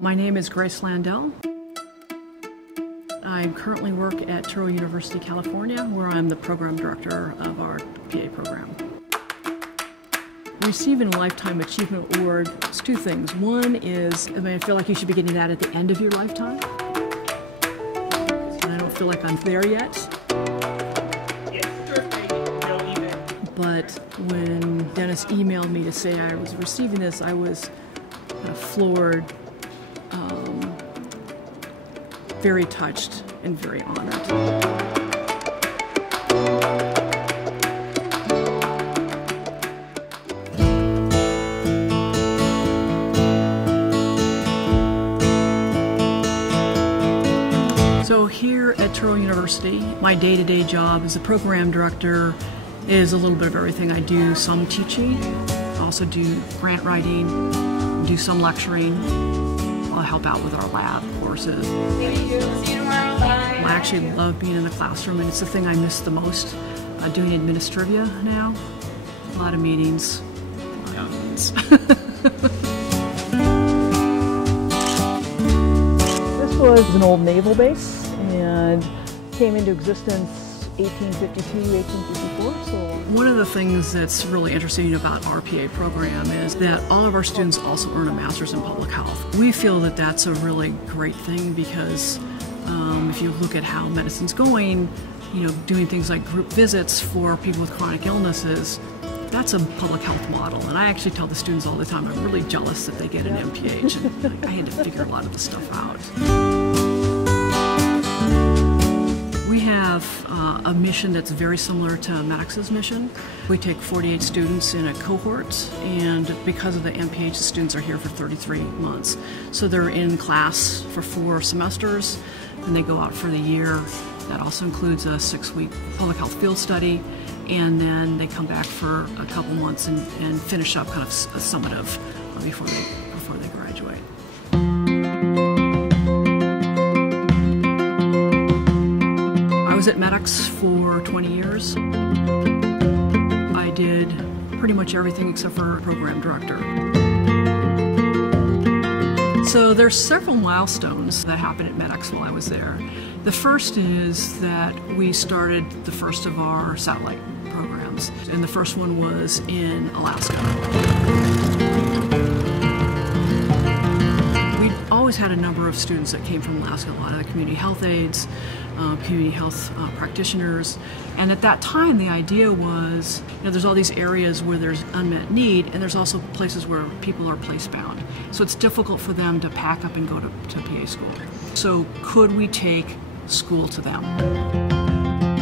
My name is Grace Landel. I currently work at Touro University, California, where I'm the program director of our PA program. Receiving a Lifetime Achievement Award is two things. One is, I feel like you should be getting that at the end of your lifetime. And I don't feel like I'm there yet. But when Dennis emailed me to say I was receiving this, I was floored, very touched, and very honored. So here at Touro University, my day-to-day job as a program director is a little bit of everything. I do some teaching, also do grant writing, do some lecturing. I'll help out with our lab courses. Thank you. See you tomorrow. Bye. I actually love being in the classroom, and it's the thing I miss the most, doing administrivia now. A lot of meetings. This was an old naval base and came into existence 1852, 1854. So one of the things that's really interesting about our PA program is that all of our students also earn a master's in public health. We feel that that's a really great thing because if you look at how medicine's going, doing things like group visits for people with chronic illnesses, that's a public health model. And I actually tell the students all the time, I'm really jealous that they get an MPH, and I had to figure a lot of the stuff out. We have a mission that's very similar to MEDEX's mission. We take 48 students in a cohort, and because of the MPH, the students are here for 33 months. So they're in class for 4 semesters, and they go out for the year. That also includes a 6-week public health field study, and then they come back for a couple months and finish up kind of a summative before they graduate. I was at MEDEX for 20 years. I did pretty much everything except for program director. So there's several milestones that happened at MEDEX while I was there. The first is that we started the first of our satellite programs, and the first one was in Alaska. Always had a number of students that came from Alaska, a lot of the community health aides, community health practitioners, and at that time the idea was, there's all these areas where there's unmet need, and there's also places where people are place-bound. So it's difficult for them to pack up and go to PA school. So could we take school to them?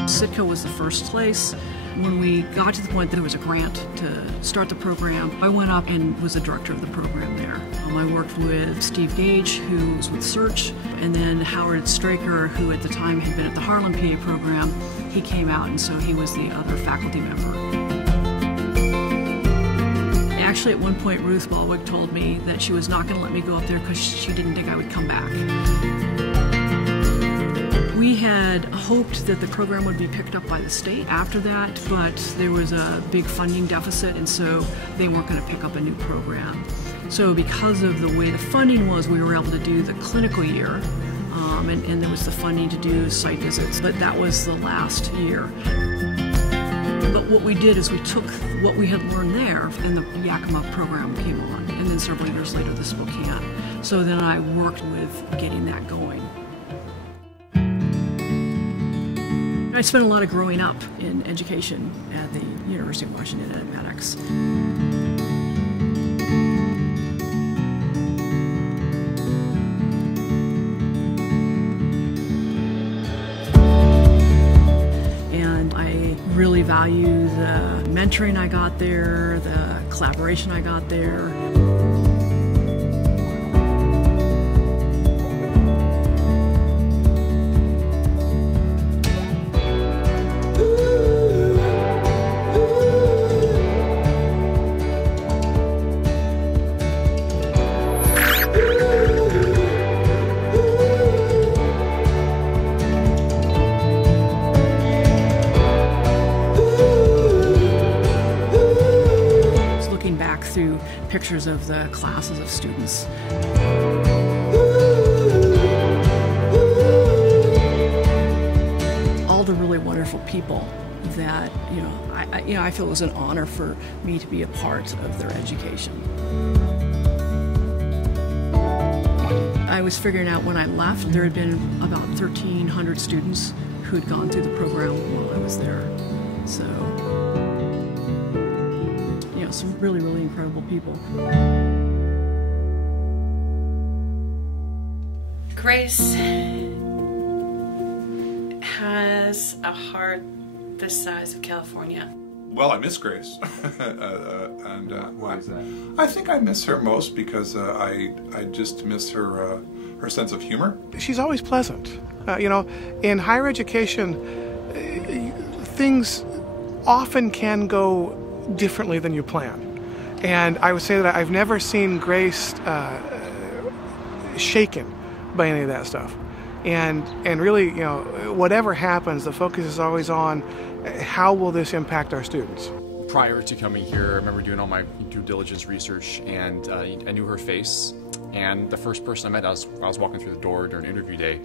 Sitka was the first place. When we got to the point that there was a grant to start the program, I went up and was the director of the program there. I worked with Steve Gage, who was with Search, and then Howard Straker, who at the time had been at the Harlem PA program. He came out, and so he was the other faculty member. Actually, at one point, Ruth Balwick told me that she was not going to let me go up there because she didn't think I would come back. We had hoped that the program would be picked up by the state after that, but there was a big funding deficit, and so they weren't going to pick up a new program. So because of the way the funding was, we were able to do the clinical year, and there was the funding to do site visits, but that was the last year. But what we did is we took what we had learned there, and the Yakima program came on, and then several years later the Spokane. So then I worked with getting that going. I spent a lot of growing up in education at the University of Washington at MEDEX. And I really value the mentoring I got there, the collaboration I got there. Through pictures of the classes of students. people that I feel it was an honor for me to be a part of their education. I was figuring out when I left there had been about 1,300 students who had gone through the program while I was there. So, some really, really incredible people. Grace has a heart the size of California. Well, I miss Grace. Why is that? I think I miss her most because I just miss her her sense of humor. She's always pleasant. In higher education, things often can go differently than you plan. And I would say that I've never seen Grace shaken by any of that stuff. And really, whatever happens, the focus is always on how will this impact our students. Prior to coming here, I remember doing all my due diligence research, and I knew her face. And the first person I met, I was walking through the door during interview day,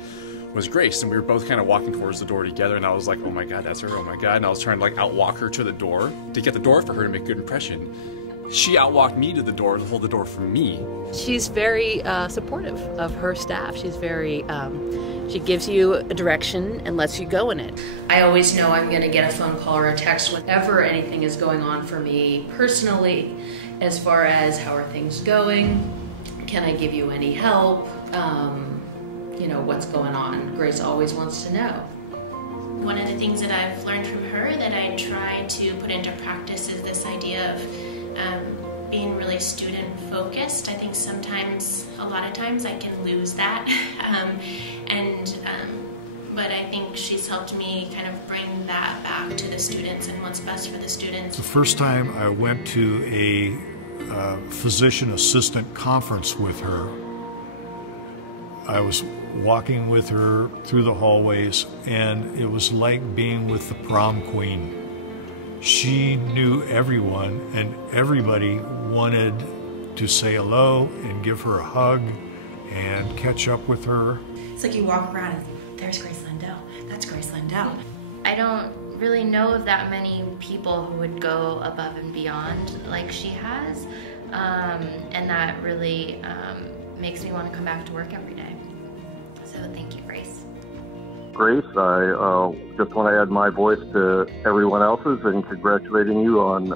was Grace, and we were both kind of walking towards the door together, and I was like, oh my God, that's her, oh my God. And I was trying to outwalk her to the door to get the door for her to make a good impression. She outwalked me to the door to hold the door for me. She's very supportive of her staff. She's very, she gives you a direction and lets you go in it. I always know I'm going to get a phone call or a text whenever anything is going on for me personally, as far as how are things going, can I give you any help, what's going on. Grace always wants to know. One of the things that I've learned from her that I try to put into practice is this idea of being really student focused. I think a lot of times I can lose that, but I think she's helped me kind of bring that back to the students and what's best for the students. The first time I went to a physician assistant conference with her, I was walking with her through the hallways, and it was like being with the prom queen. She knew everyone, and everybody wanted to say hello and give her a hug and catch up with her. It's like you walk around and there's Grace Landel, that's Grace Landel. I don't really know of that many people who would go above and beyond like she has, and that really makes me want to come back to work every day. So thank you, Grace. Grace, I just want to add my voice to everyone else's in congratulating you on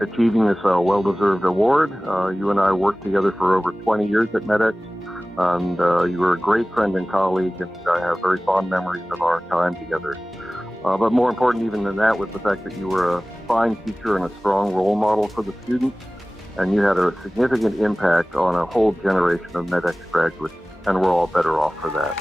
achieving this well-deserved award. You and I worked together for over 20 years at MEDEX, and you were a great friend and colleague, and I have very fond memories of our time together. But more important even than that was the fact that you were a fine teacher and a strong role model for the students, and you had a significant impact on a whole generation of MEDEX graduates, and we're all better off for that.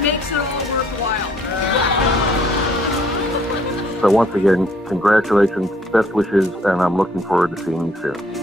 Makes it all worthwhile. So once again, congratulations, best wishes, and I'm looking forward to seeing you soon.